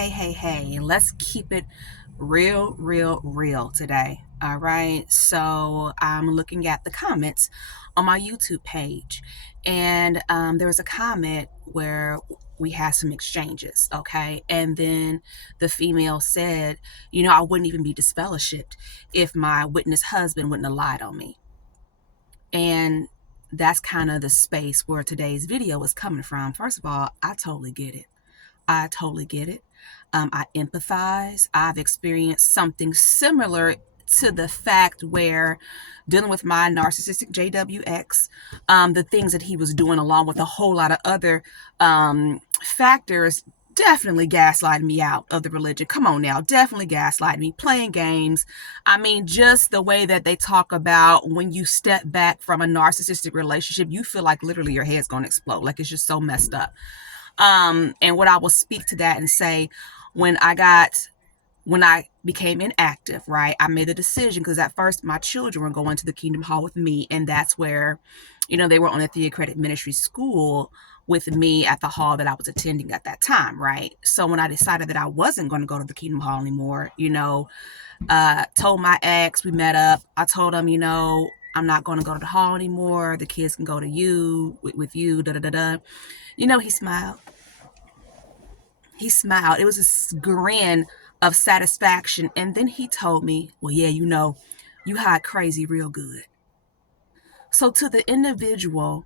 Hey, let's keep it real today. All right. So I'm looking at the comments on my YouTube page, and there was a comment where we had some exchanges. Okay. And then the female said, I wouldn't even be disfellowshipped if my witness husband wouldn't have lied on me. And that's kind of the space where today's video is coming from. First of all, I totally get it. I totally get it. I empathize. I've experienced something similar to the fact where dealing with my narcissistic JWX, the things that he was doing along with a whole lot of other factors definitely gaslighting me out of the religion. Come on now, definitely gaslighting me, playing games. I mean, just the way that they talk about when you step back from a narcissistic relationship, you feel like literally your head's going to explode. Like it's just so messed up. And what I will speak to that and say, when I became inactive, right, I made the decision because at first my children were going to the Kingdom Hall with me, and that's where, they were on a 3 credit ministry school with me at the hall that I was attending at that time, right? So when I decided that I wasn't going to go to the Kingdom Hall anymore, told my ex, we met up, I told him, I'm not going to go to the hall anymore. The kids can go to you, with you, He smiled. He smiled. It was this grin of satisfaction. And then he told me, well, yeah, you hide crazy real good. So to the individual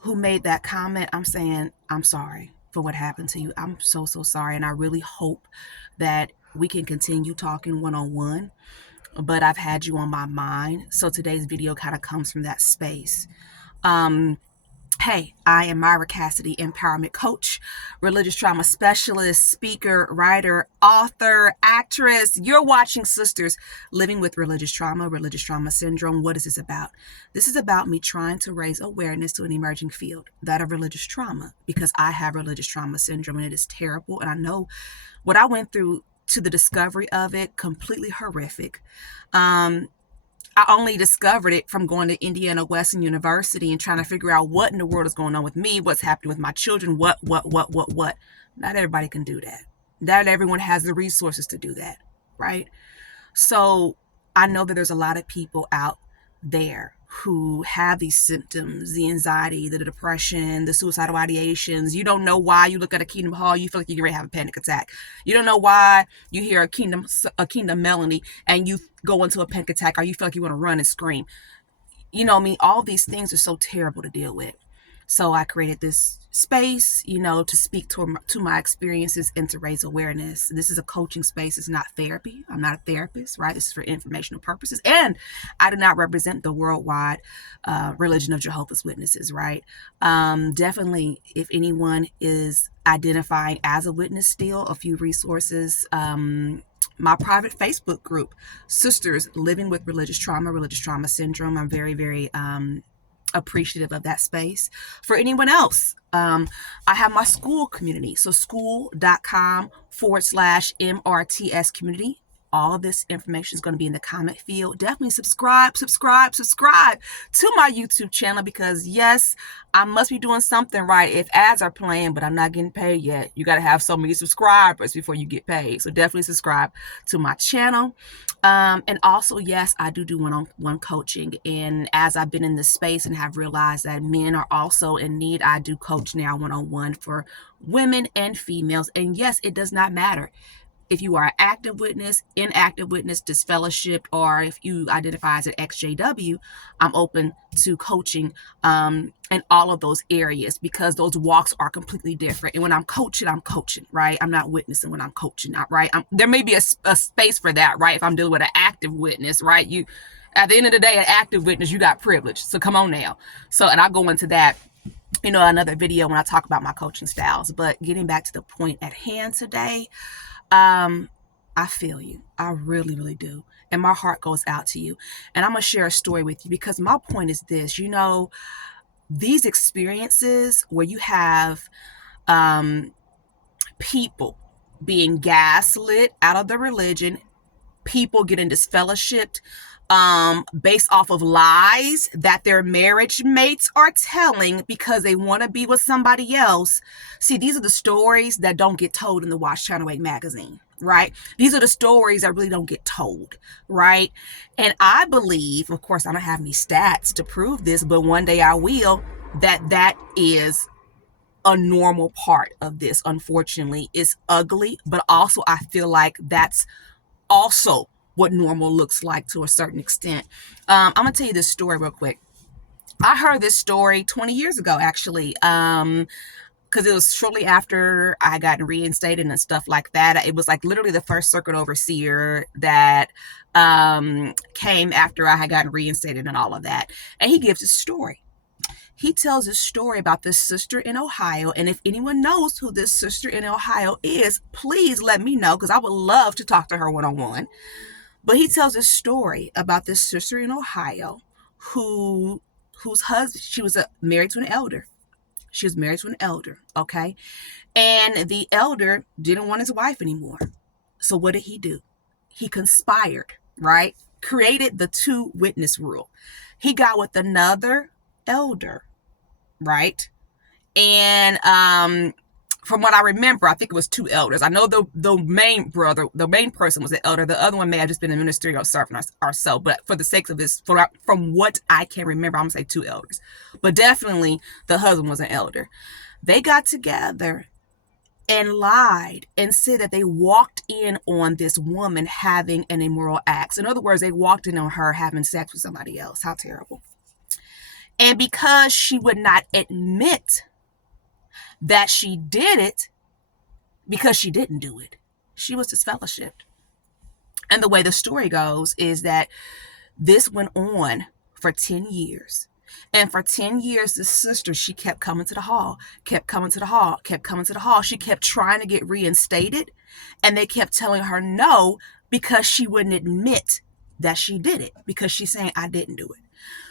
who made that comment, I'm saying, I'm sorry for what happened to you. I'm so sorry. And I really hope that we can continue talking one-on-one. But I've had you on my mind. So today's video kind of comes from that space. Hey, I am Mira Cassidy, empowerment coach, religious trauma specialist, speaker, writer, author, actress. You're watching Sisters Living with Religious Trauma Syndrome. What is this about? This is about me trying to raise awareness to an emerging field, that of religious trauma, because I have religious trauma syndrome and it is terrible. And I know what I went through to the discovery of it, completely horrific. I only discovered it from going to Indiana Western University and trying to figure out what in the world is going on with me, what's happening with my children, what. Not everybody can do that. Not everyone has the resources to do that, right? So I know that there's a lot of people out there who have these symptoms, the anxiety, the depression, the suicidal ideations. You don't know why you look at a Kingdom Hall, you feel like you're ready to have a panic attack. You don't know why you hear a Kingdom melody and you go into a panic attack, or you feel like you want to run and scream. All these things are so terrible to deal with. So I created this space, to speak to my experiences and to raise awareness. This is a coaching space. It's not therapy. I'm not a therapist, right? This is for informational purposes. And I do not represent the worldwide religion of Jehovah's Witnesses, right? Definitely, if anyone is identifying as a witness still, a few resources. My private Facebook group, Sisters Living with Religious Trauma Syndrome. I'm very, very appreciative of that space. For anyone else, I have my Skool community. So skool.com/MRTS community. All of this information is going to be in the comment field. Definitely subscribe to my YouTube channel, because yes, I must be doing something right if ads are playing, but I'm not getting paid yet. You got to have so many subscribers before you get paid. So definitely subscribe to my channel. And also, yes, I do one-on-one coaching. And as I've been in this space and have realized that men are also in need, I do coach now one-on-one for women and females. And yes, it does not matter if you are an active witness, inactive witness, disfellowshipped, or if you identify as an exJW. I'm open to coaching in all of those areas, because those walks are completely different. And when I'm coaching, right? I'm not witnessing when I'm coaching, not right. There may be a space for that, right? If I'm dealing with an active witness, right? At the end of the day, an active witness, you got privilege. So come on now. So, and I'll go into that, another video when I talk about my coaching styles. But getting back to the point at hand today, I feel you. I really, really do. And my heart goes out to you. And I'm going to share a story with you, because my point is this, these experiences where you have people being gaslit out of the religion, people getting disfellowshipped based off of lies that their marriage mates are telling because they want to be with somebody else. See, these are the stories that don't get told in the Watch Channel 8 magazine, right? These are the stories that really don't get told, right? And I believe, of course, I don't have any stats to prove this, but one day I will, that is a normal part of this. Unfortunately, it's ugly, but also I feel like that's also what normal looks like to a certain extent. I'm gonna tell you this story real quick. I heard this story 20 years ago, actually, because it was shortly after I got reinstated and stuff like that. It was like literally the first circuit overseer that came after I had gotten reinstated and all of that. And he gives a story. He tells a story about this sister in Ohio. And if anyone knows who this sister in Ohio is, please let me know, because I would love to talk to her one-on-one. But he tells a story about this sister in Ohio whose husband, she was married to an elder. She was married to an elder, okay? And the elder didn't want his wife anymore. So what did he do? He conspired, right? Created the 2-witness rule. He got with another elder, right? And from what I remember, I think it was 2 elders. I know the main brother, the main person was the elder. The other one may have just been a ministerial servant or so. But for the sake of this, from what I can remember, I'm going to say 2 elders. But definitely the husband was an elder. They got together and lied and said that they walked in on this woman having an immoral act. In other words, they walked in on her having sex with somebody else. How terrible. And because she would not admit that she did it, because she didn't do it, she was disfellowshipped. And the way the story goes is that this went on for 10 years. And for 10 years, the sister, she kept coming to the hall, kept coming to the hall, kept coming to the hall. She kept trying to get reinstated, and they kept telling her no, because she wouldn't admit that she did it, because she's saying, I didn't do it.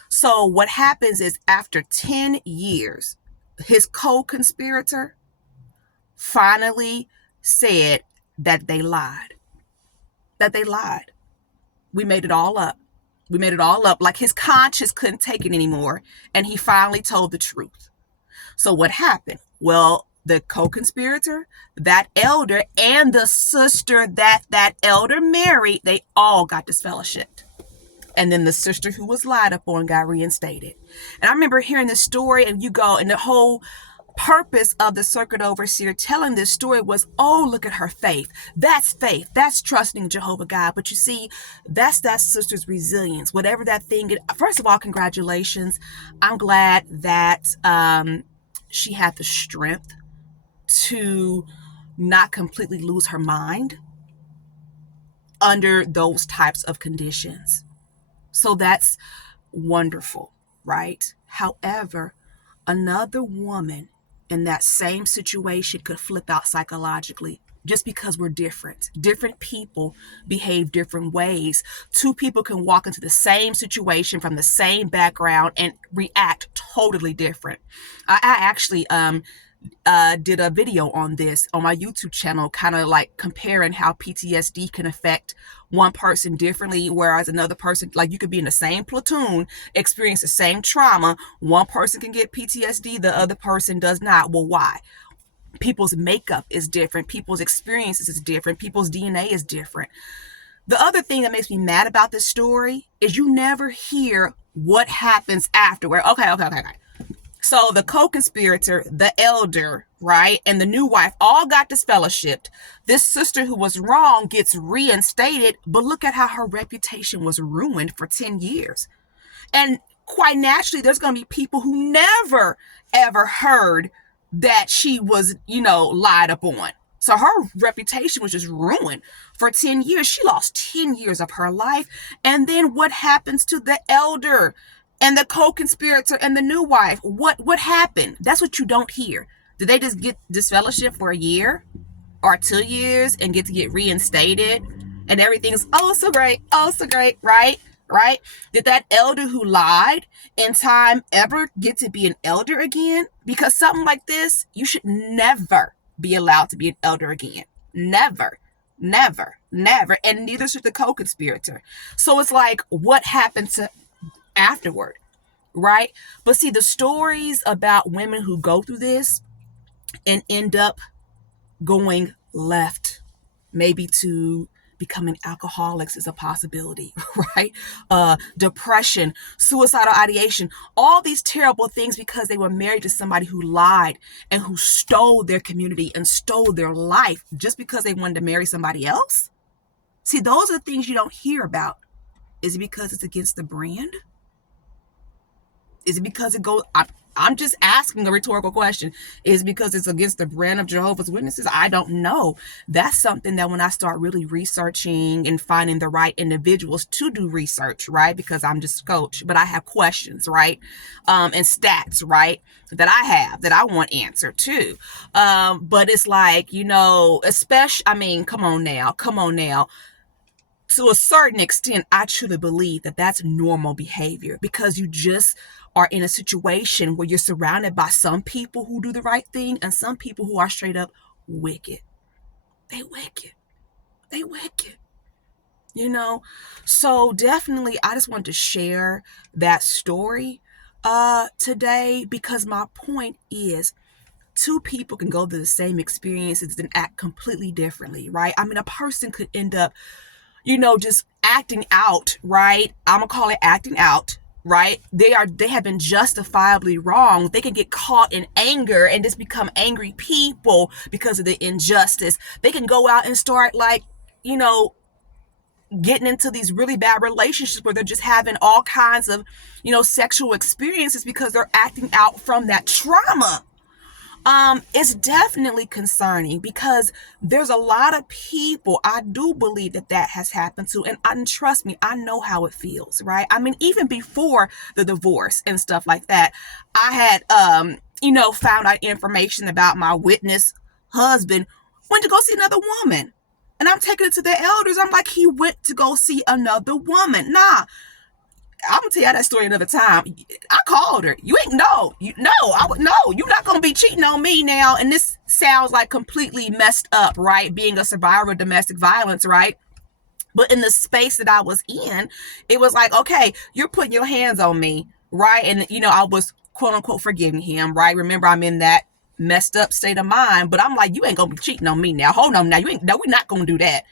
So what happens is, after 10 years, his co-conspirator finally said that they lied. That they lied. We made it all up. We made it all up. Like his conscience couldn't take it anymore. And he finally told the truth. So what happened? Well, the co-conspirator, that elder, and the sister that elder married, they all got disfellowshipped. And then the sister who was lied upon got reinstated. And I remember hearing this story, and the whole purpose of the circuit overseer telling this story was, oh, look at her faith. That's faith. That's trusting Jehovah God. But you see, that's that sister's resilience. Whatever that thing is. First of all, congratulations. I'm glad that she had the strength to not completely lose her mind under those types of conditions. So that's wonderful, right? However, another woman in that same situation could flip out psychologically, just because we're different. Different people behave different ways. 2 people can walk into the same situation from the same background and react totally different. I actually did a video on this on my YouTube channel, kind of like comparing how PTSD can affect one person differently, whereas another person, like you could be in the same platoon, experience the same trauma. One person can get PTSD, the other person does not. Well, why? People's makeup is different. People's experiences is different. People's DNA is different. The other thing that makes me mad about this story is you never hear what happens afterward. Okay. So the co-conspirator, the elder, right, and the new wife all got disfellowshipped. This sister who was wrong gets reinstated, but look at how her reputation was ruined for 10 years. And quite naturally, there's going to be people who never, ever heard that she was, lied upon. So her reputation was just ruined for 10 years. She lost 10 years of her life. And then what happens to the elder and the co-conspirator and the new wife? What happened? That's what you don't hear. Did they just get disfellowship for a year or 2 years and get to get reinstated? And everything's so great, right? Did that elder who lied in time ever get to be an elder again? Because something like this, you should never be allowed to be an elder again. Never. Never, never. And neither should the co-conspirator. So it's like, what happened to afterward, right? But see, the stories about women who go through this and end up going left, maybe to becoming alcoholics is a possibility, right? Depression, suicidal ideation, all these terrible things because they were married to somebody who lied and who stole their community and stole their life just because they wanted to marry somebody else. See, those are things you don't hear about. Is it because it's against the brand? Is it because it goes... I'm just asking a rhetorical question. Is it because it's against the brand of Jehovah's Witnesses? I don't know. That's something that when I start really researching and finding the right individuals to do research, right? Because I'm just a coach, but I have questions, right? And stats, right? That I have that I want answered too. But it's like, especially, come on now. To a certain extent, I truly believe that that's normal behavior because you just are in a situation where you're surrounded by some people who do the right thing and some people who are straight up wicked. They wicked. So definitely I just wanted to share that story today because my point is two people can go through the same experiences and act completely differently, right? A person could end up just acting out, right? I'm gonna call it acting out, right? They have been justifiably wrong. They can get caught in anger and just become angry people because of the injustice. They can go out and start getting into these really bad relationships where they're just having all kinds of, sexual experiences because they're acting out from that trauma. It's definitely concerning because there's a lot of people I do believe that has happened to, and trust me, I know how it feels, right? Even before the divorce and stuff like that, I had, found out information about my witness husband went to go see another woman, and I'm taking it to the elders. I'm like, he went to go see another woman. Nah. I'm gonna tell you that story another time. I called her. You ain't you're not gonna be cheating on me now. And this sounds like completely messed up, right? Being a survivor of domestic violence, right? But in the space that I was in, it was like, okay, you're putting your hands on me, right? And I was quote unquote forgiving him, right? Remember, I'm in that messed up state of mind, but I'm like, you ain't gonna be cheating on me now. Hold on now. We're not gonna do that.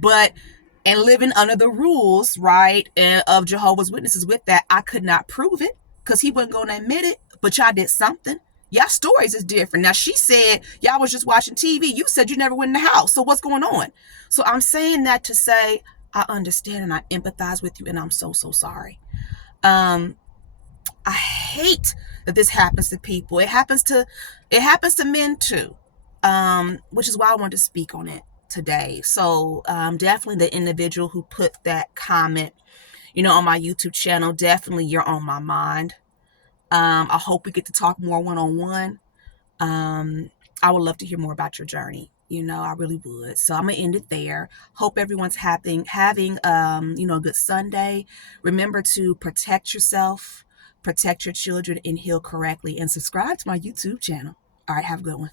But and living under the rules, right, of Jehovah's Witnesses with that, I could not prove it because he wasn't going to admit it, but y'all did something. Y'all stories is different. Now, she said y'all was just watching TV. You said you never went in the house. So what's going on? So I'm saying that to say I understand and I empathize with you, and I'm so, so sorry. I hate that this happens to people. It happens to men too, which is why I wanted to speak on it today. So definitely the individual who put that comment, on my YouTube channel, definitely you're on my mind. I hope we get to talk more one-on-one. I would love to hear more about your journey. I really would. So I'm gonna end it there. Hope everyone's having a good Sunday. Remember to protect yourself, protect your children, and heal correctly. And subscribe to my YouTube channel. All right, have a good one.